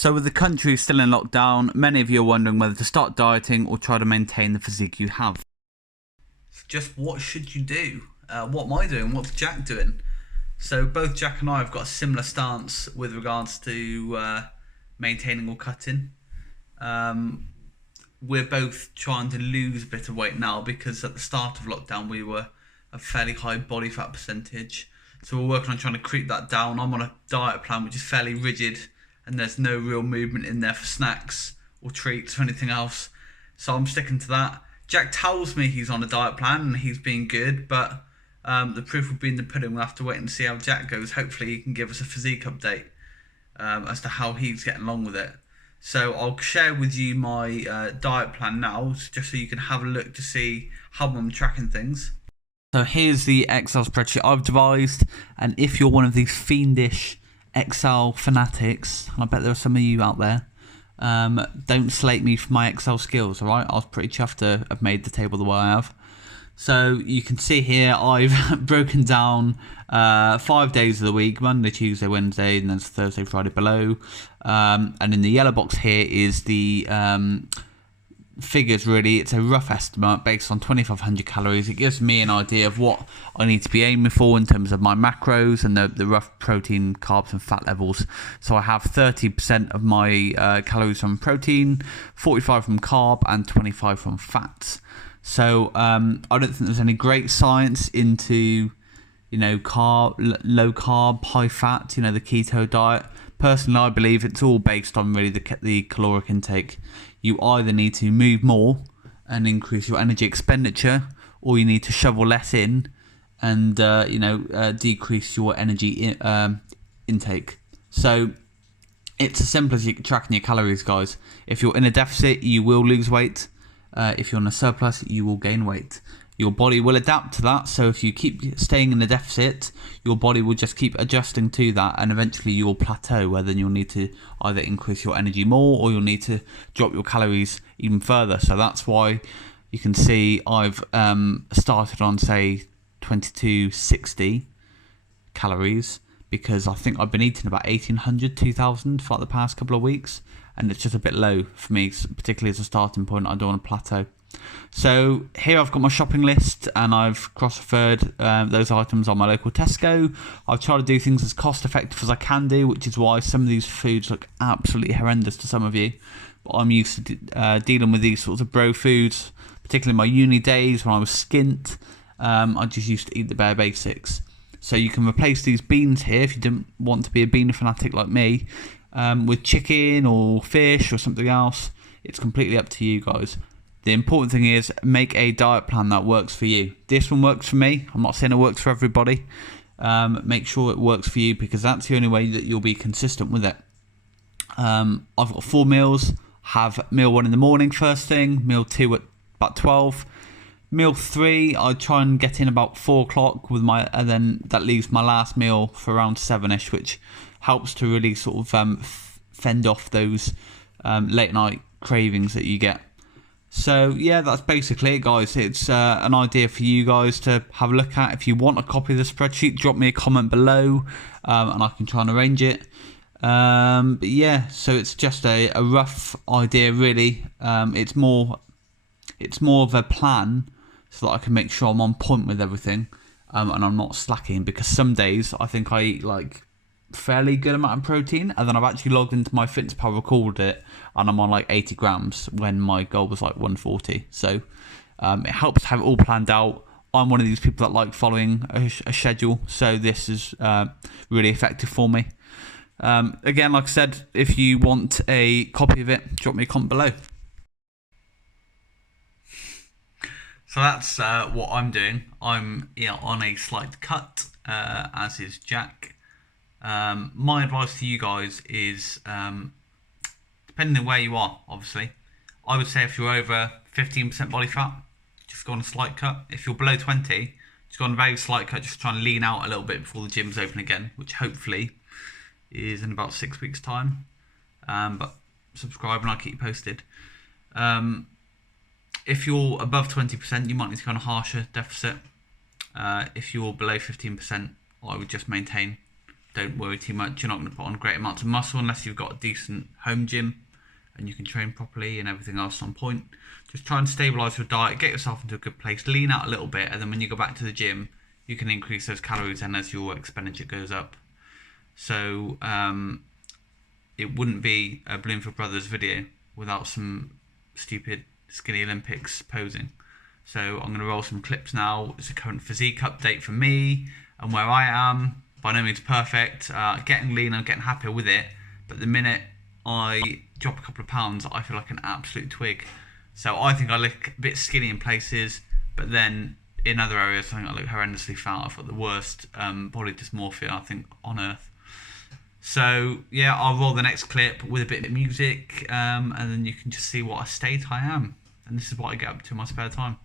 So with the country still in lockdown, many of you are wondering whether to start dieting or try to maintain the physique you have. Just what should you do? What am I doing? What's Jack doing? So both Jack and I have got a similar stance with regards to maintaining or cutting. We're both trying to lose a bit of weight now because at the start of lockdown we were a fairly high body fat percentage. So we're working on trying to creep that down. I'm on a diet plan which is fairly rigid and there's no real movement in there for snacks or treats or anything else. So I'm sticking to that. Jack tells me he's on a diet plan and he's being good, but the proof will be in the pudding. We'll have to wait and see how Jack goes. Hopefully he can give us a physique update as to how he's getting along with it. So I'll share with you my diet plan now, just so you can have a look to see how I'm tracking things. So here's the Excel spreadsheet I've devised, and if you're one of these fiendish Excel fanatics, and I bet there are some of you out there, don't slate me for my Excel skills, alright? I was pretty chuffed to have made the table the way I have. So you can see here I've broken down 5 days of the week: Monday, Tuesday, Wednesday, and then Thursday, Friday below. And in the yellow box here is the figures. Really, it's a rough estimate based on 2,500 calories. It gives me an idea of what I need to be aiming for in terms of my macros and the rough protein, carbs and fat levels. So I have 30% of my calories from protein, 45 from carb and 25 from fats. So I don't think there's any great science into, you know, low carb, high fat, you know, the keto diet. Personally, I believe it's all based on really the caloric intake. You either need to move more and increase your energy expenditure, or you need to shovel less in and decrease your energy intake. So it's as simple as you tracking your calories, guys. If you're in a deficit, you will lose weight. If you're in a surplus, you will gain weight. Your body will adapt to that, so if you keep staying in a deficit, your body will just keep adjusting to that, and eventually you will plateau, where then you'll need to either increase your energy more or you'll need to drop your calories even further. So that's why you can see I've started on, say, 2260 calories, because I think I've been eating about 1,800, 2,000 for like the past couple of weeks, and it's just a bit low for me, particularly as a starting point. I don't want to plateau. So here I've got my shopping list, and I've cross-referred those items on my local Tesco. I've tried to do things as cost effective as I can do, which is why some of these foods look absolutely horrendous to some of you. But I'm used to dealing with these sorts of bro foods, particularly in my uni days when I was skint. I just used to eat the bare basics. So you can replace these beans here, if you didn't want to be a bean fanatic like me, with chicken or fish or something else. It's completely up to you guys. The important thing is make a diet plan that works for you. This one works for me. I'm not saying it works for everybody. Make sure it works for you, because that's the only way that you'll be consistent with it. I've got 4 meals. Have meal 1 in the morning first thing, meal 2 at about 12. Meal 3, I try and get in about 4 o'clock with and then that leaves my last meal for around 7ish, which helps to really sort of fend off those late night cravings that you get. So yeah, that's basically it, guys. It's an idea for you guys to have a look at. If you want a copy of the spreadsheet, drop me a comment below, and I can try and arrange it. But yeah, so it's just a rough idea, really. It's more of a plan so that I can make sure I'm on point with everything, and I'm not slacking, because some days I think I eat like fairly good amount of protein, and then I've actually logged into my fitness pal, recorded it, and I'm on like 80 grams when my goal was like 140. So it helps to have it all planned out. I'm one of these people that like following a schedule, so this is really effective for me. Again, like I said, if you want a copy of it, drop me a comment below. So that's what I'm doing. I'm on a slight cut, as is Jack. My advice to you guys is, depending on where you are, obviously, I would say if you're over 15% body fat, just go on a slight cut. If you're below 20, just go on a very slight cut, just try and lean out a little bit before the gym's open again, which hopefully is in about 6 weeks' time. But subscribe and I'll keep you posted. If you're above 20%, you might need to go on a harsher deficit. If you're below 15%, I would just maintain. don't worry too much. You're not going to put on great amounts of muscle unless you've got a decent home gym and you can train properly and everything else on point. Just try and stabilise your diet, get yourself into a good place, lean out a little bit, and then when you go back to the gym, you can increase those calories and as your expenditure goes up. So it wouldn't be a Bloomfield Brothers video without some stupid skinny Olympics posing. So I'm going to roll some clips now. It's a current physique update for me and where I am. By no means perfect, getting leaner, getting happier with it, but the minute I drop a couple of pounds, I feel like an absolute twig. So I think I look a bit skinny in places, but then in other areas I think I look horrendously fat. I've got the worst body dysmorphia, I think, on earth. So yeah, I'll roll the next clip with a bit of music, and then you can just see what a state I am. And this is what I get up to in my spare time.